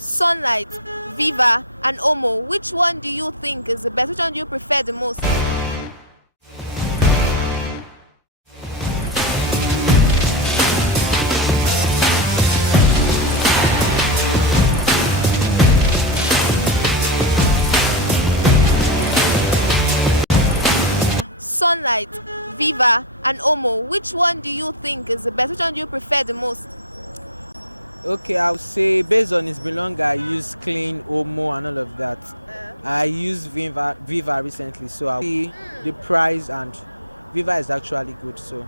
Sunlight, Viva, and Omo. Which one do you think is the best? Which one do you prefer the most? Sunlight, Viva, and Omo. Which one do you think is the best? Which one do you prefer the most? Okay, I would say based on its belong, I use clean Omo and all of that. I use Viva recently, so I'll see the price, and Viva is actually good. So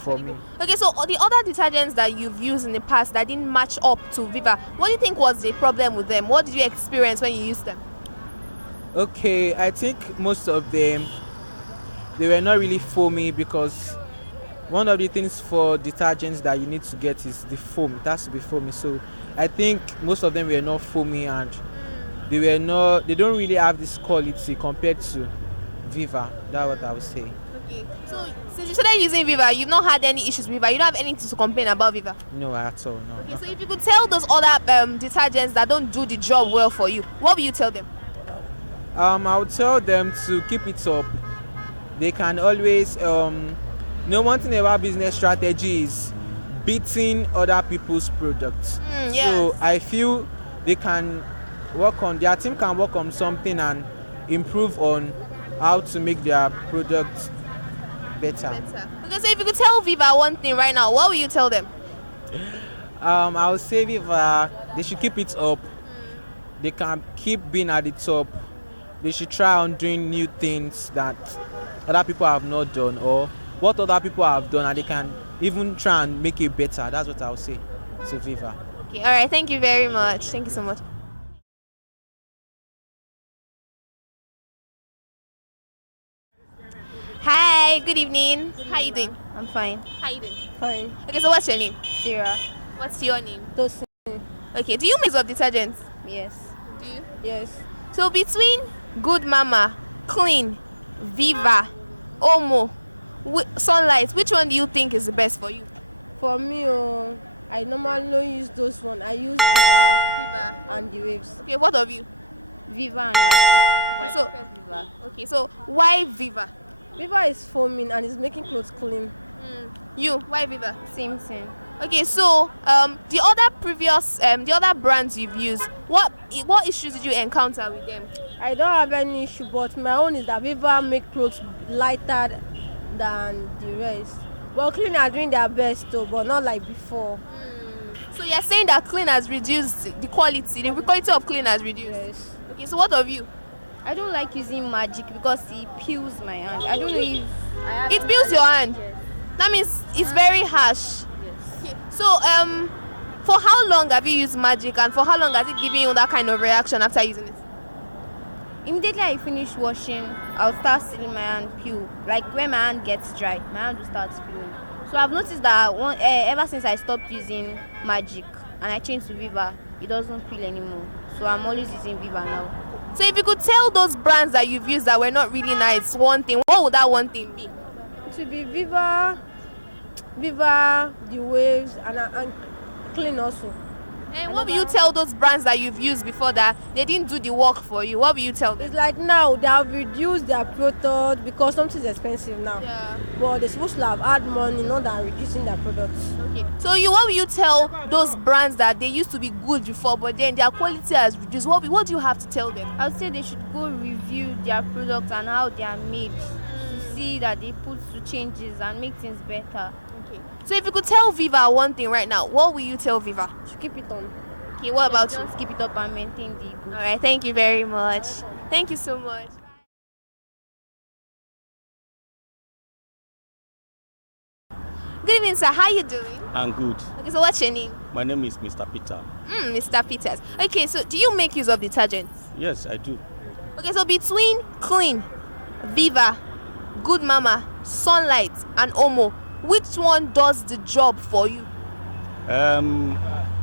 for me, Okay, so the other detergents that you've used in the past that didn't match up to Viva, what do you think was the problem with them? What did you experience when you used them? okay, I think most of them they were not really foamy, because one of the things for detergents that you need to get is the foam. It has to be foamy. So I think most of them were not foamy, and they don't really have this quality compared to Viva. That's what I would say. Okay, so since you started using Viva, you've not had any issues with Viva. You don't have anything to complain about Viva. No, at all. No. Okay, so if you could tell those other detergents that don't do the job well for you, what will you tell them? I would tell them to keep it up. They can always one thing about business strategy is beating other people's products. Yes. So I feel their team can work on something and improve on how to make their product better. Okay, so if you could tell Viva one thing right now, what will you tell them? I would say Viva, they should keep it up. They can keep being at the top. They should try on doing new things that other people have not done, or what other people have done, and they can even try and make it better. That's what I would say to Viva. Okay, all right, thank you very much. Thank you so much. Hi, good evening. How you doing? I'm fine. How you doing? Fine. Okay, so what's your name? Sarah. What's your name? Tosin. Okay, do you mix up detergents? Yes. Do you? Yes. So between Good Mama, Clean, Viva, Omo, Sunlight, which one do you think is the best for you? For me, I normally don't use those one. I use Viva and the waves. Okay, what of you? Viva and Magic. Okay, so Viva. Okay, so why Viva? Viva is foaming and it's making clothes clean. You, why Viva? Same thing. Okay, so the other brands you've used, what issues did you encounter with them? I don't have any issue, but my own is that Viva make clothes lighter than the rest. Well, Clean are doing their best though, but not like before. So you're saying that Clean has reduced the quality of Clean has reduced? Yes. Okay, so what of you? I don't like using Magic because it peels my hand. I don't know if It peels your hand? Yes. That means it's very harsh. Yes. Okay. So for how long have you used Magic, and for how long has it given you that kind of reaction after using it? Immediately I finish washing, I'll start seeing my hand peel. Like when my hand gets dry, my hand will start peeling. So I've noticed that ever since I stopped using Magic and I changed to Viva, it doesn't peel anymore. So I'm always using Viva now. So if you could tell those brands that you've used that were not really nice one thing, what would that one thing be? It would be Viva, the waves, and Clean also. And what will you tell those brands that you've used before that they didn't do the work for you? What will you tell them? It's like now they have reduced their product because something is expensive now. Yeah. But they're supposed to have add money, not than reducing their products. Okay. So what will you tell those brands that they used to be good before, but then their quality has reduced? What do you have to tell them? I would say they should go review their products and how they are made to see that they put through changes and make things better. Okay. So if you could tell Viva one thing right now, what will you tell Viva? Should keep it on. Okay, what about you? Just keep it up and maintain the good. All right, thank you very much. Thank you so much. Good evening, sir. How you doing? I'm good. Okay, so what's your name? My name is Mr. Peter. Mr. Peters. Okay, so do you make use of detergents? Yes, I do. Okay, so between Clean, Viva, Good Mama, Sunlight, and Omo, which one does the job for you?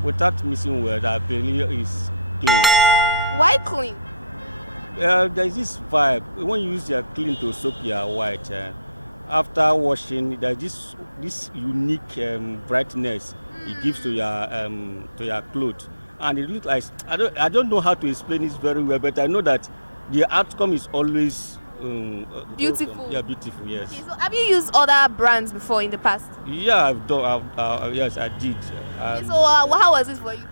Without missing word, I believe is clean. Why Clean? There's this vibe when you use your clean to soak your white. After washing, there's this unique brightness it gives to your clothes, and it looks like I don't know how to explain this very well, but I know that the outcome is always Beautiful. Yeah, beautiful. Yes. Okay, so have you used other brands before in the past? Yeah, I've done. Yes, I did. Okay, so how was it for you?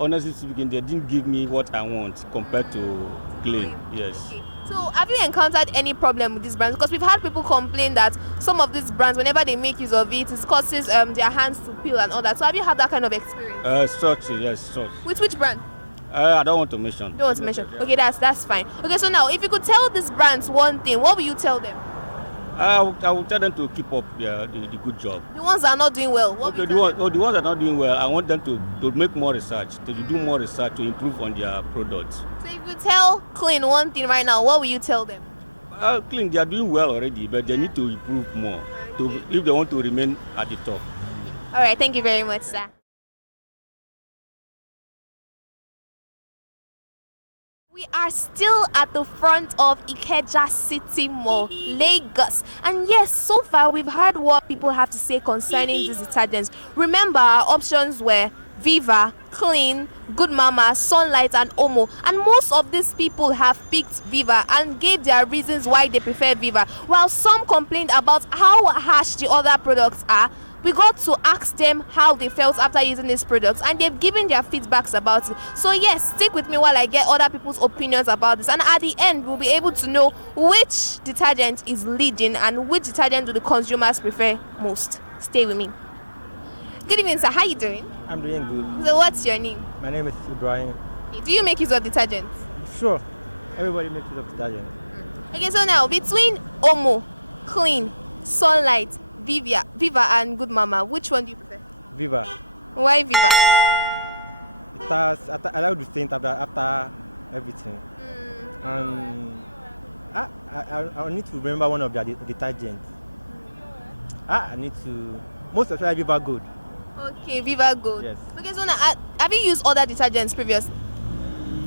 Honestly speaking, they didn't give me what I want compared to Clean. Yes. Okay. So have you encountered any problem with these brands? Because we've had people complain that some of these brands, whenever they make use of it, it causes their hands to peel and all that. So have you had that kind of experience? Such. With which brand? I don't want to mention. Don't want to mention. Okay, that's fine. Okay, so now if you could tell these brands one thing, what will you tell them? I will tell them to keep up the good job. The ones that are not doing well. What Okay, the ones that are not doing well, I want them to make more research, to do more research to improve on their products. So if you tell Clean one thing right now, what will you tell them? Clean, they are doing well already, but they need to improve more if they want to remain at the top. All right, thank you very much, sir. We are still at the front of Ikeja City Mall, Lagos. And yes, so far we've heard what people have to say concerning these detergents. Remember, our options were Viva, Clean, Good Mama, Sunlight and Omo. And most of these people have picked Viva and gave their reasons why they prefer Viva. While some complained about how harsh the other products are, we got to ask them how they felt after using these products, and they've given their feedbacks about it. So yes, stick with me while I get other people's opinions about this, and at the end we'll be able to know which detergent is leading and which detergent do the consumers prefer most. Stay with me. Good evening, sir. How you doing? I'm doing good. So what's your name? My name is Ibrahim. Do you make use of detergents? Sure. Everybody makes use of detergent. Okay, so now between Omo, Clean, Sunlight, Viva and Good Mama, which one do you prefer? Viva. Why Viva? I like the scent after everything. And I need to remember one of their detergents. I need to, most especially Viva Good. Okay, Viva Good. Yes. Okay, so now have you used other detergents previously?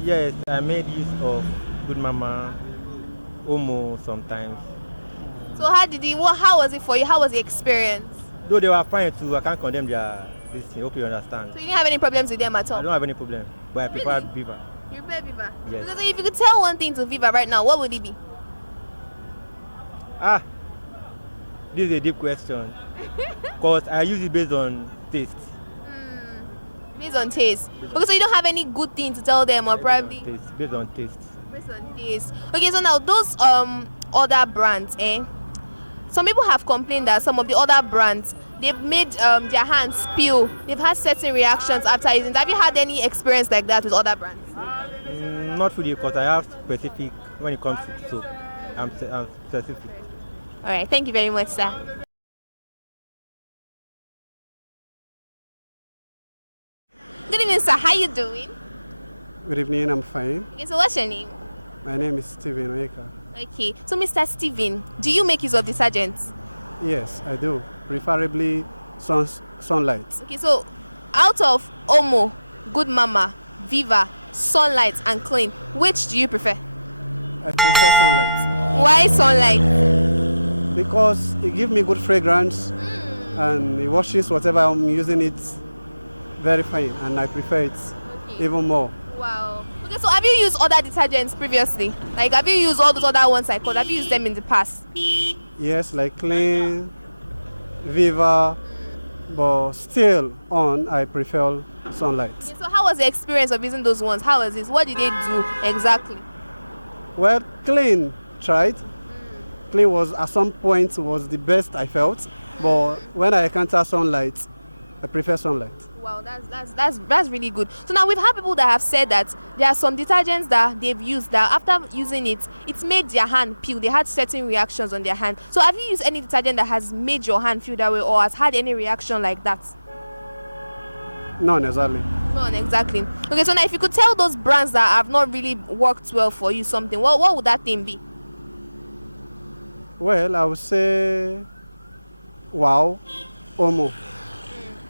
Yes, I made use of Good Mama, Omo sometimes. So how was it for you? How was the experience? Though they were fine too, I can't condemn this thing. Hope you understand. So you didn't have any problems with them at all? I don't have any problem, but I prefer Really? Viva. You prefer Viva? Yes. Because if you could tell one thing to Viva right now, what would it be? This is a deep question. Because I use it based on taste. Based on taste. Okay, so you don't have any good thing to tell them, or probably Based on taste. based on taste. Okay, so now those other brands, some people have complained that some of the other brands, they've made their hands peel. They've had certain reactions after using it. Have you had any experience like that with other brands? Not really, because I have specific when it comes to soap. I'm specific. All right, thank you very much, sir. Good evening, sir. How you doing? Good evening, I'm fine. Okay, so what's your name? My name is Stephen Oeka. Okay, so Mr. Steven, do you make use of detergents? Yes, I do. Preferably sunlight. Okay, so out of Omo, Good Mama, Viva, Sunlight and Clean, which do you prefer? I prefer sunlight Why Sunlight? because it gives me good fragrance and it washes whatever I'm using it very fine, and I prefer it even more. Wow. Okay, so have you used other detergents previously? Like, have you used all those other ones I called? Have you used them in the past? Yes, like Clean, Viva, but still I prefer sunlight. Okay, so how was the experience of using those ones? How was it? What did they do exactly? Well, Clean tried. Clean was at some point was the best I felt, but when I encounter sunlight, I prefer sunlight. Wow, that's really good. So now we've had people that have said that there are some detergents that they've used that after using it, it's made their hand peel. They had certain reactions on their hand. So have you used any detergent that has made your hand feel that way, or has had any reaction like that? None exactly. None, exactly. Okay, so now if you could tell those brands that have not really worked well for you something, what would that thing be? Well, I would say, wow, Omo.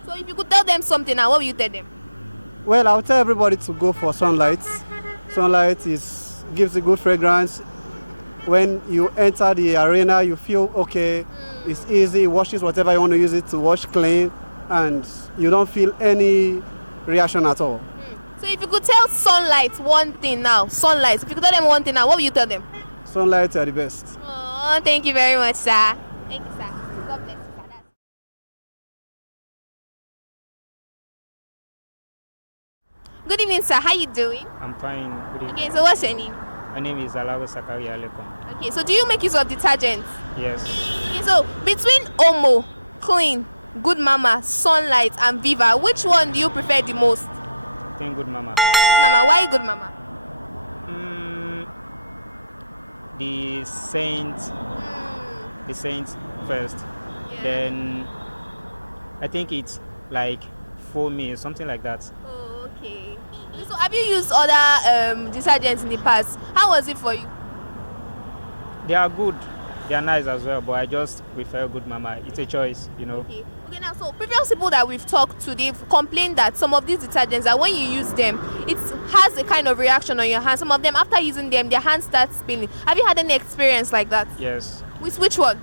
So if you could tell them something now, what will you tell them? Well, I'll tell everybody to go for sunlight. Sunlight gives a good fragrance. When you enter the arena, you feel okay. It's easy. It washes whatever you want to use it to wash clean, and you don't feel any reaction at all. So if you could tell Sunlight one thing now, Sunlight, if you could tell them one thing now, what will you tell them? Sunlight are the best. Oh, thank you very much, sir. Thank you, sir. God bless you, sir. Good evening, sir. How you doing? I'm fine. Good evening. Okay, so what's your name? My name is Alawo Sakari Alekon. Okay, so do you make use of detergents? Yes. Okay, so between Omo, Clean, Good Mama, Sunlight, and Viva, which one do you prefer the most? Thank good mama. Good Mama. Why Good Mama? The Saint first. Yeah. Then I think it's like for me, something like that. Oh, okay. So have you used other detergents in the past? How was it for you? They are good. They are nice as well, but I just prefer good mama. It's a choice, you know. Okay. Okay, now, so previous people that we've talked to, they've complained that some of these detergents, that when you use them, it has a kind of reaction on your hands. Some of them, after using them, their hands start spinning. Have you had any experience like that? Yes. Which one?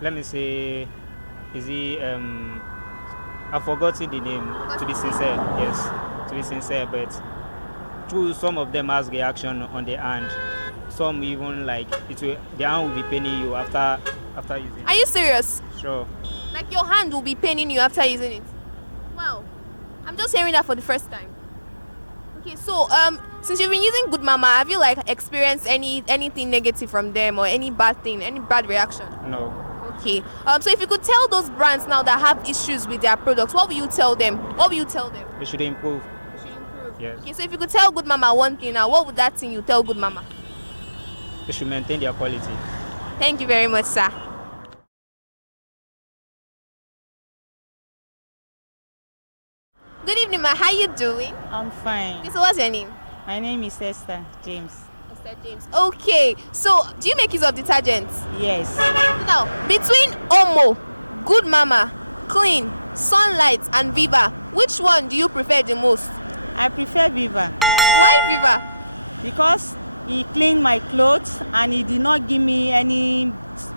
Let me say, is he I've forgotten the name, to be sincere. Yes, to be sincere, but true, some of them has reaction on the hand. Some even like the hand will be paining you after using Are you serious? it. Sure. Like your hand will be paining you after using it? Wow. I'm just hearing that for the first time. Okay, so since you've been using Good Mama, have you like experienced anything negative from them or any bad thing, any bad reaction? No. Okay. So if you could tell those brands now that have issues with their products, what will you tell them? What will you tell them? They should improve. They should improve. Yes. Okay, so if you could tell Good Mama one thing now, what would that thing you tell Good Mama? They should maintain their quality. Thank you very much, sir. Good evening, ma. How you doing? I'm fine. Okay, so what's your name? My name is Esther James. Mr. James. Okay, so do you make use of detergents? Yes. Now, between Omo, Good Mama, Clean, Sunlight, and Viva, which one do you prefer the most? I prefer Viva Why Viva? because he cleaned my clothes and he did not give me any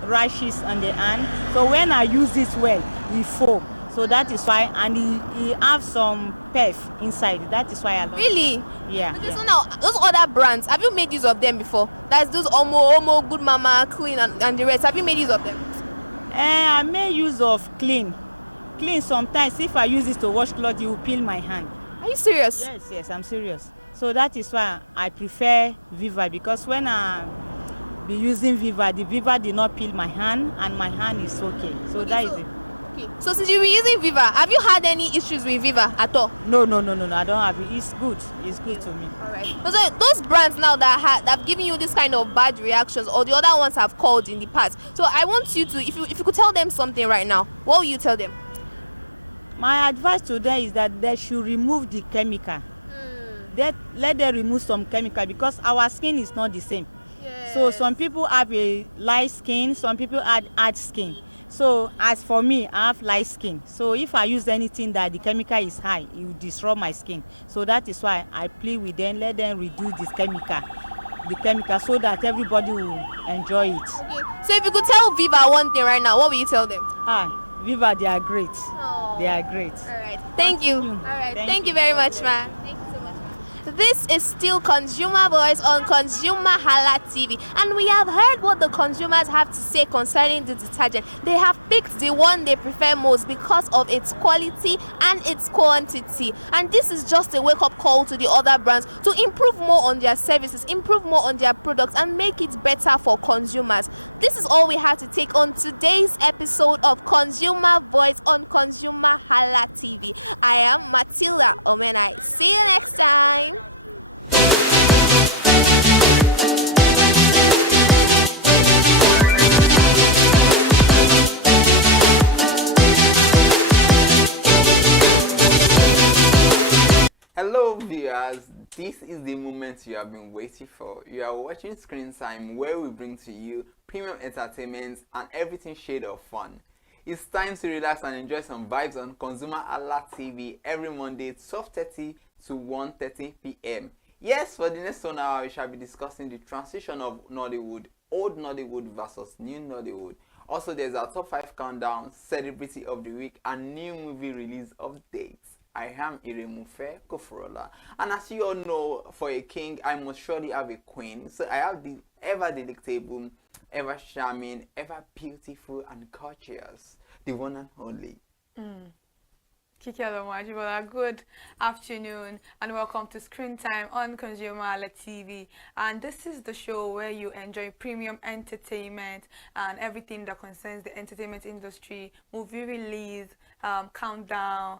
rashes on the hand. So when I use it well, he foam. So that is why, and he have some perf inside. That is why I love it. Really? Yeah. Okay, so now, those other brands, have you made use of them before? That's those Omo, Good Mama, Clean, and the rest. Have you made use of them? I make use of clean. Clean sometimes if I use it to wash clothes, it will peel my hand. Are you serious? Yes, I'm serious. So that is why I prefer Viva, because when I be using Viva, the Viva did not peel my hand and my hand is okay. So Okay, that so- is it. Okay. So since you've been using Viva, have you had any issues with Viva at all? No, I don't have it. It's good. It's good to me. Alright. So those brands now that have given you this kind of bad reactions, or the other ones have called in the past. So I want you to, if you could tell them something right now, what will you tell them? My advice to them is that they should remove the chemical. Let them remove some chemical because our skin is not the same. So some people have a light skin, some people have hard skin. So as for me, I have light skin. So if I use anything that the chemical is high, it will destroy my skin. So that is why I plead with them, let them reduce the chemical so that everybody will enjoy it. Okay. So if you could tell Viva one thing right now, what will you tell them? Viva, they are great. Oh. They are great. Alright. Thank you. Continue. Alright. Thank Thank you you. very much, ma. Thank you so much, ma. This is still Consumer Voice on ConsumerHallaTV, and we have heard what the consumers have to say concerning the detergent. They have picked the one they prefer most because of its quality and its quantity. And this is just a wake-up call to the other brands to improve more on their services, improve more on their products, and make it better for consumers. This is all we have to take on today's episode of Consumer Voice on ConsumerHallaTV. I am Matilda Omenai. See you next time. Hello viewers, this is the moment you have been waiting for. You are watching Screen Time, where we bring to you premium entertainment and everything shade of fun. It's time to relax and enjoy some vibes on ConsumerHallaTV every Monday 12:30 to 1:30 p.m. Yes, for the next 1 hour we shall be discussing the transition of Nollywood, old Nollywood versus new Nollywood. Also, there's our top 5 countdown, celebrity of the week, and new movie release updates. I am Iremufe Koforola, and as you all know, for a king, I must surely have a queen. So I have the ever delectable, ever charming, ever beautiful, and gorgeous, the one and only. Good afternoon and welcome to Screen Time on ConsumerHallaTV. And this is the show where you enjoy premium entertainment and everything that concerns the entertainment industry, movie release, countdown.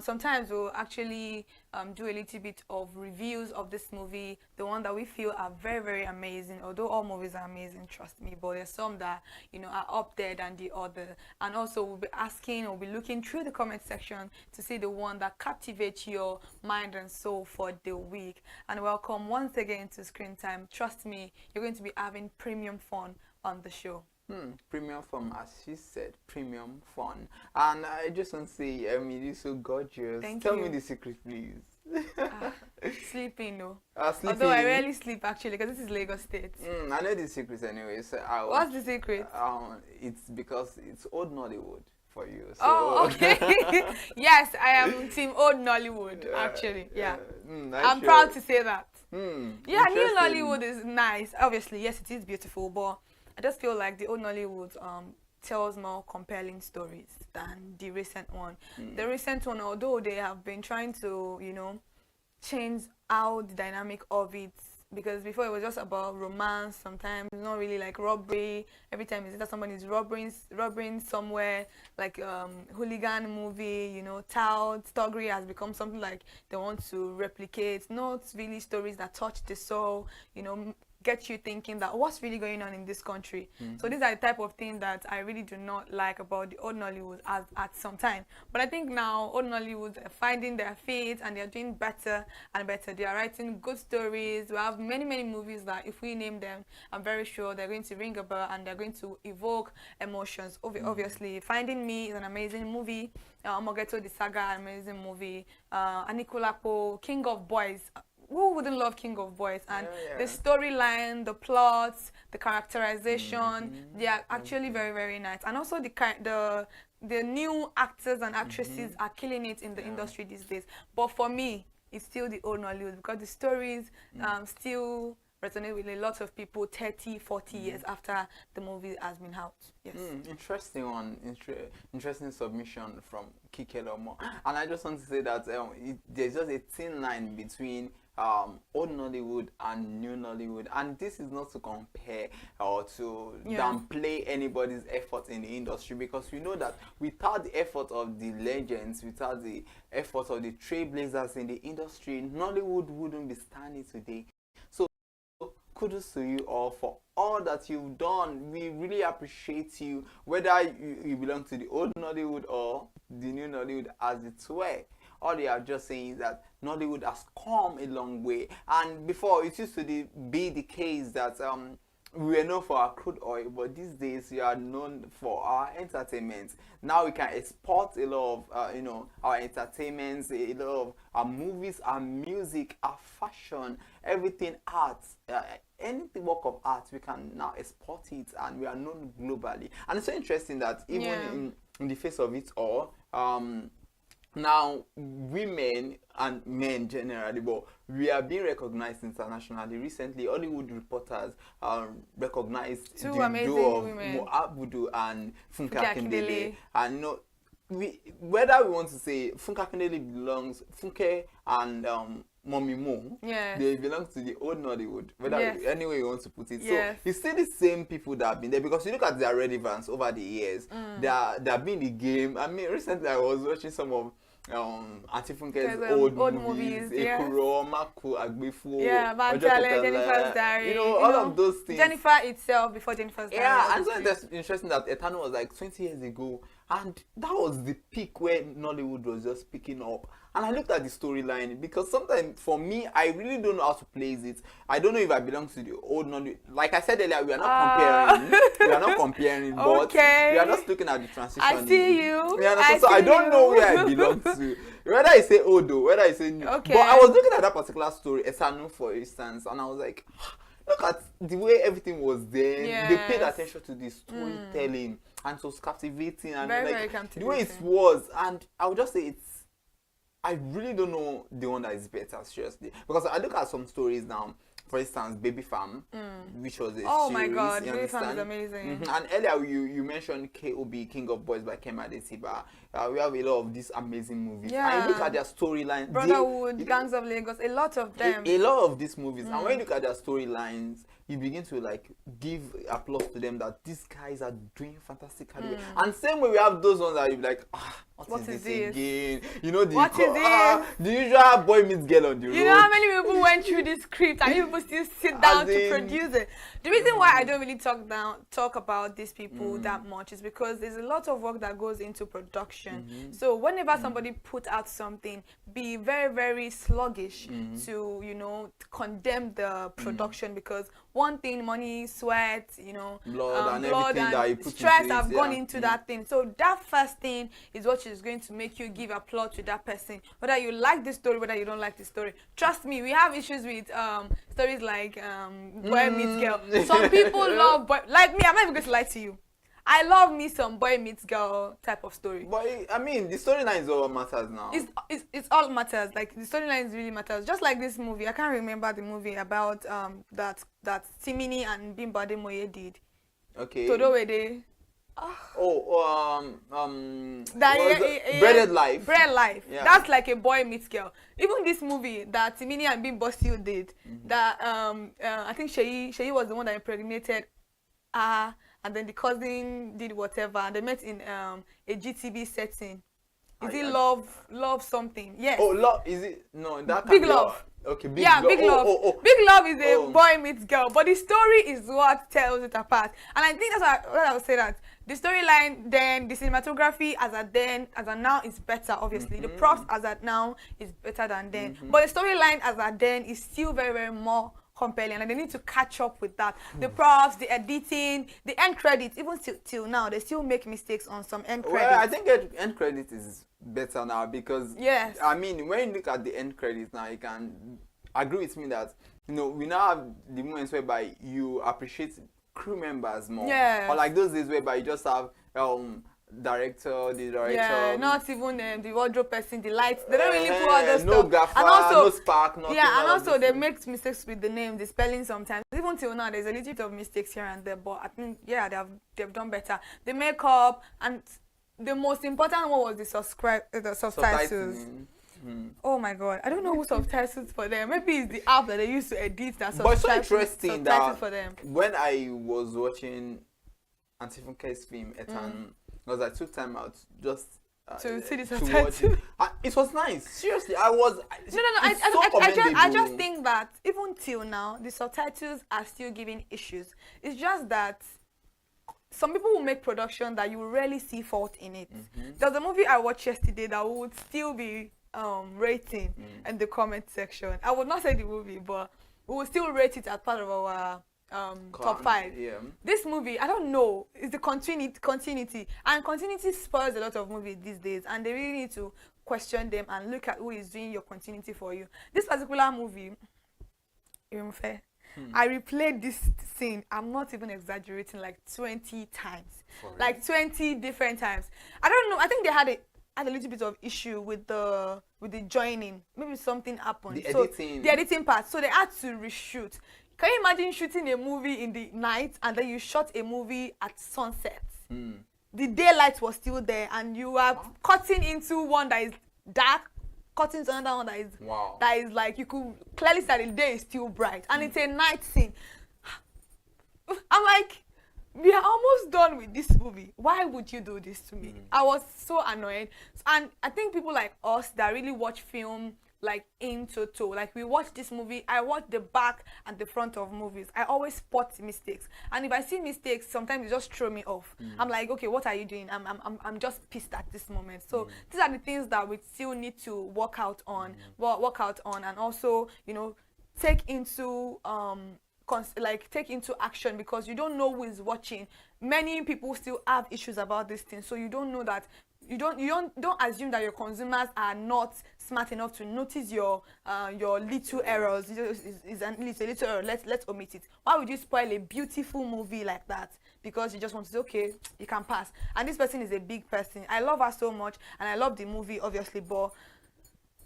Sometimes we'll actually do a little bit of reviews of this movie, the one that we feel are very, very amazing. Although all movies are amazing, trust me, but there's some that, you know, are up there than the other. And also we'll be looking through the comment section to see the one that captivates your mind and soul for the week. And welcome once again to Screen Time. Trust me, you're going to be having premium fun on the show. Premium fun, as she said, premium fun. And I just want to say, you're so gorgeous. Tell me the secret, please. Sleeping, no. Sleeping. Although I rarely sleep actually, because this is Lagos State. I know the secret anyway. So what's the secret? It's because it's old Nollywood for you. So. Oh, okay. Yes, I am team old Nollywood, actually. Yeah. I'm proud to say that. Yeah, new Nollywood is nice. Obviously, yes, it is beautiful, but I just feel like the old Nollywood tells more compelling stories than the recent one. The recent one, although they have been trying to, you know, change how the dynamic of it, because before it was just about romance, sometimes not really like robbery. Every time it's that somebody is robbing somewhere, like hooligan movie, you know, Toggery has become something like they want to replicate. Not really stories that touch the soul, you know, get you thinking that what's really going on in this country. So these are the type of things that I really do not like about the old Nollywood at some time. But I think now old Nollywood are finding their feet and they're doing better and better. They are writing good stories. We have many, many movies that if we name them, I'm very sure they're going to ring a bell and they're going to evoke emotions. Obviously, Finding Me is an amazing movie. Mogeto the Saga, amazing movie. Anikulapo, King of Boys. Who wouldn't love King of Boys? And the storyline, the plots, the characterization, they are actually very, very nice. And also the new actors and actresses are killing it in the industry these days. But for me, it's still the old Nollywood because the stories still resonate with a lot of people 30, 40 years after the movie has been out. Yes. Interesting one. Interesting submission from Kike Lomo. And I just want to say that there's just a thin line between old Nollywood and new Nollywood, and this is not to compare or to downplay anybody's effort in the industry, because we know that without the effort of the legends, without the effort of the trailblazers in the industry, Nollywood wouldn't be standing today. So kudos to you all for all that you've done. We really appreciate you, whether you belong to the old Nollywood or the new Nollywood, as it were. All they are just saying is that Nollywood has come a long way. And before, it used to be the case that we were known for our crude oil, but these days we are known for our entertainment. Now we can export a lot of our entertainments, a lot of our movies, our music, our fashion, everything art, anything work of art, we can now export it, and we are known globally. And it's so interesting that even in the face of it all, now women and men generally, but we are being recognized internationally. Recently, Hollywood reporters recognized two the amazing duo of women, Mo Abudu and Funke Akindele. And whether we want to say Funke Akindele belongs, Funke and Mommy Mo, they belong to the old Nollywood, whether any way you want to put it. So it's still the same people that have been there, because you look at their relevance over the years. They have been in the game. I mean, recently I was watching some of Auntie Funke's old movies, Ekuro, Maku, Agbefu, Jennifer's Diary, all of those things. Jennifer itself before Jennifer's Diary. Yeah, and so that's interesting that Eternal was like 20 years ago, and that was the peak where Nollywood was just picking up. And I looked at the storyline, because sometimes for me, I really don't know how to place it. I don't know if I belong to the old Nollywood. Like I said earlier, we are not comparing. We are not comparing, but we are just looking at the transition. I see you. So I don't know where I belong to. Whether I say old or whether I say new. But I was looking at that particular story, Esanu for instance, and I was like, look at the way everything was then. Yes. They paid attention to the storytelling and it was captivating and Very, like very captivating. the way it was. And I would just say I really don't know the one that is better, seriously. Because I look at some stories now, for instance, Baby Farm, which was a Oh series, my God, you Baby Farm is understand? amazing. And earlier you mentioned KOB, King of Boys by Kema Adesiba. We have a lot of these amazing movies. And you look at their storyline. Brotherhood, Gangs of Lagos, a lot of them. A lot of these movies. And when you look at their storylines, you begin to like give applause to them that these guys are doing fantastically. And same way we have those ones that you be like, what is this again? You know, the usual boy meets girl on the road. You know how many people went through this script and you people still sit down to produce it. The reason why I don't really talk about these people that much is because there's a lot of work that goes into production. So whenever somebody put out something, be very, very sluggish to, you know, condemn the production, because one thing, money, sweat, you know, blood and that you put stress into have it, gone into that thing. So that first thing is what is going to make you give applause to that person, whether you like the story, whether you don't like the story. Trust me, we have issues with stories like Boy Meets Girl. Some people love boy, like me. I'm not even going to lie to you. I love me some Boy Meets Girl type of story. But I mean, the storyline is all matters now. It's all matters. Like the storylines really matters. Just like this movie, I can't remember the movie about that Timini and Bimba Ademoye did. Okay. Todowede. Breaded Life. Bread Life. Yeah. That's like a Boy Meets Girl. Even this movie that Timini and Bimbo still did, that I think Sheyi was the one that impregnated and then the cousin did whatever, and they met in a GTB setting. Is it love something? Yes. Oh, love, is it? No, that Big can be Love. Okay, Big Yeah, Love. Big Love. Big Love is a boy meets girl, but the story is what tells it apart. And I think that's what I would say, that the storyline then, the cinematography as at now is better, obviously. The props as at now is better than then. But the storyline as at then is still very, very more compelling, and they need to catch up with that. The props, the editing, the end credits, even till now, they still make mistakes on some end credits. Well, I think end credit is better now because, yes, I mean, when you look at the end credits now, you can agree with me that, you know, we now have the moments whereby you appreciate crew members more. Yes. Or like those days whereby you just have the director. Yeah, not even the wardrobe person, the lights. They don't really put all those no stuff. gaffer, And also, no spark, nothing. Yeah, and also they make mistakes with the name, the spelling sometimes. Even till now, there's a little bit of mistakes here and there, but I think, yeah, they've done better. The makeup, and the most important one was the subtitles. Oh my God, I don't know who subtitles for them. Maybe it's the app that they use to edit that subtitles. But it's so interesting that for them. When I was watching Antifunke's film, because I took time out just to see the subtitles. It was nice. Seriously, I was. I just think that even till now, the subtitles are still giving issues. It's just that some people will make production that you will rarely see fault in it. There's a movie I watched yesterday that would still be rating in the comment section. I would not say the movie, but we will still rate it as part of our top 5. Yeah. This movie, I don't know, it's the continuity, and continuity spoils a lot of movies these days, and they really need to question them and look at who is doing your continuity for you. This particular movie, I replayed this scene, I'm not even exaggerating, like 20 times. Like 20 different times. I don't know, I think they had a little bit of issue with the joining. Maybe something happened. The editing part. So they had to reshoot. Can you imagine shooting a movie in the night and then you shot a movie at sunset? The daylight was still there, and you are cutting into one that is dark, cutting to another one that is like, you could clearly see that the day is still bright, and it's a night scene. I'm like, we are almost done with this movie. Why would you do this to me? I was so annoyed. And I think people like us that really watch film like in toto, like we watch this movie, I watch the back and the front of movies. I always spot mistakes, and if I see mistakes, sometimes it just throw me off. I'm like, okay, what are you doing? I'm just pissed at this moment. So these are the things that we still need to work out on, and also, you know, take into action, because you don't know who is watching. Many people still have issues about this thing, so you don't know that don't assume that your consumers are not smart enough to notice your little errors. It's a little error. Let's omit it. Why would you spoil a beautiful movie like that because you just want to say, okay, you can pass? And this person is a big person. I love her so much, and I love the movie obviously, but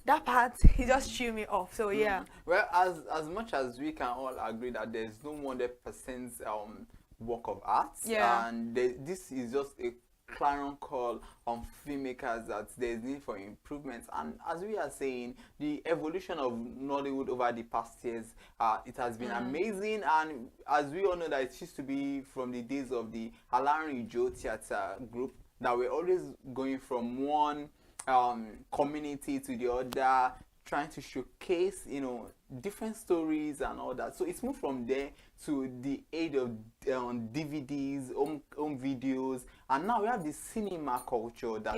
that part, he just threw me off. So yeah. Well, as much as we can all agree that there's no 100% work of art, and this is just a clarion call on filmmakers that there's need for improvement. And as we are saying, the evolution of Nollywood over the past years, it has been amazing. And as we all know that it used to be from the days of the Joe Theatre group, that we're always going from one community to the other, trying to showcase, you know, different stories and all that. So it's moved from there to the age of DVDs, home videos, and now we have this cinema culture that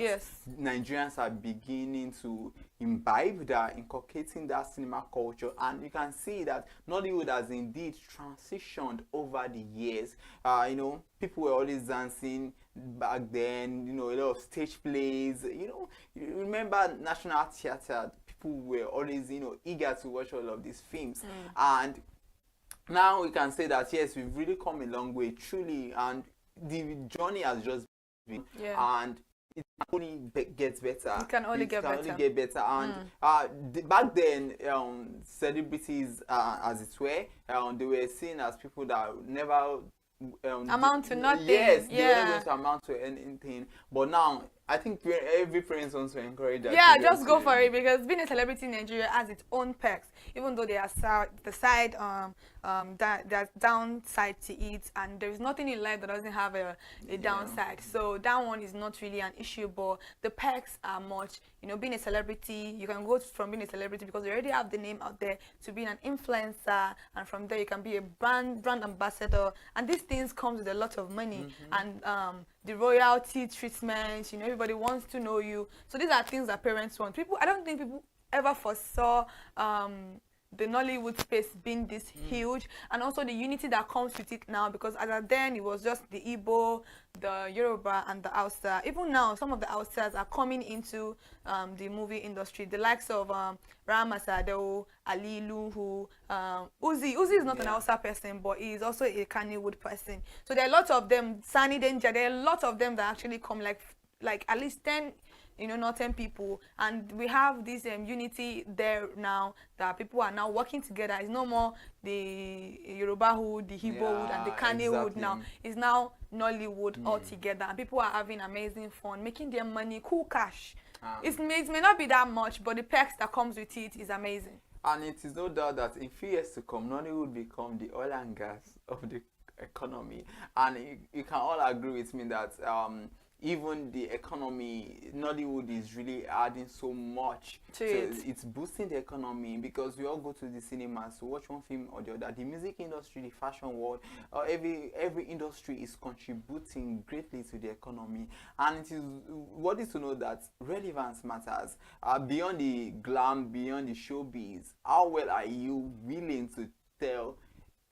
Nigerians are beginning to imbibe, that inculcating that cinema culture, and you can see that Nollywood has indeed transitioned over the years. You know, people were always dancing back then, you know, a lot of stage plays, you know, you remember National Theatre, people were always, you know, eager to watch all of these films. And now we can say that yes, we've really come a long way, truly, and the journey has just been, and it only gets better. It can only get better. And back then, celebrities, as it were, they were seen as people that never amount to nothing. Yes, they were going to amount to anything. But now, I think every parent wants to encourage that. Yeah, just go for it, because being a celebrity in Nigeria has its own perks, even though there are there's downside to it, and there is nothing in life that doesn't have a downside. So that one is not really an issue, but the perks are much. You know, being a celebrity, you can go from being a celebrity because you already have the name out there to being an influencer, and from there you can be a brand ambassador, and these things comes with a lot of money and the royalty treatment. You know, everybody wants to know you. So these are things that parents want. I don't think people ever foresaw the Nollywood space being this huge, and also the unity that comes with it now, because as then it was just the Igbo, the Yoruba, and the Hausa. Even now, some of the Hausas are coming into the movie industry. The likes of Ram Asadeo, Alilu, who Uzi is not an Hausa person, but he is also a Kannywood person. So there are lots of them. Sunny Danger, there are a lot of them that actually come, like at least 10. You know, not 10 people, and we have this unity there now, that people are now working together. It's no more the Yoruba hood, the Igbo hood, and the Kane hood now. It's now Nollywood all together, and people are having amazing fun, making their money, cool cash. It may not be that much, but the perks that comes with it is amazing. And it is no doubt that in few years to come, Nollywood become the oil and gas of the economy, and you can all agree with me that even the economy, Nollywood is really adding so much to it. It's boosting the economy, because we all go to the cinemas to watch one film or the other. The music industry, the fashion world, every industry is contributing greatly to the economy. And it is what is to know that relevance matters. Beyond the glam, beyond the showbiz, how well are you willing to tell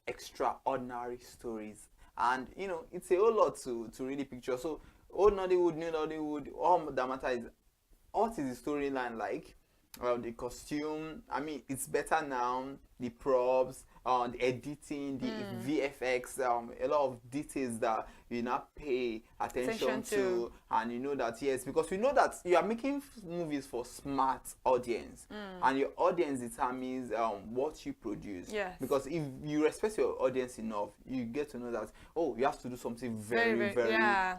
extraordinary stories? And you know, it's a whole lot to really picture. So old Nollywood, new Nollywood, all that matters is what is the storyline like? The costume, I mean, it's better now. The props, the editing, the VFX, a lot of details that you now pay attention to, and you know that yes, because we know that you are making movies for smart audience, and your audience determines what you produce. Yes. Because if you respect your audience enough, you get to know that you have to do something very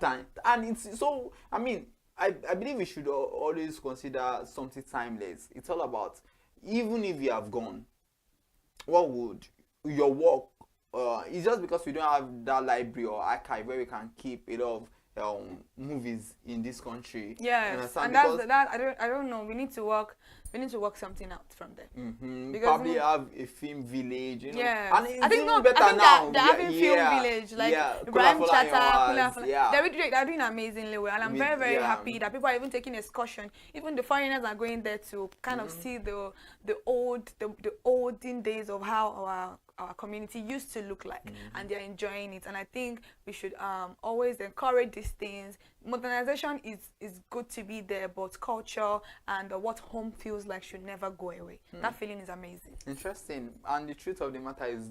time, and it's so. I mean, I believe we should always consider something timeless. It's all about, even if you have gone, what would your work, it's just because we don't have that library or archive where we can keep a lot of movies in this country. Yes, and that's that. I don't know. We need to work something out from there. Probably have a film village. You know? Yeah, and I think they're having film village, like Ibrahim Chatta, they're doing amazingly well, and I'm very happy that people are even taking excursion. Even the foreigners are going there to kind of see the olden days of how our community used to look like, and they're enjoying it. And I think we should always encourage these things. Modernization is good to be there, but culture and what home feels like should never go away. That feeling is amazing. Interesting. And the truth of the matter is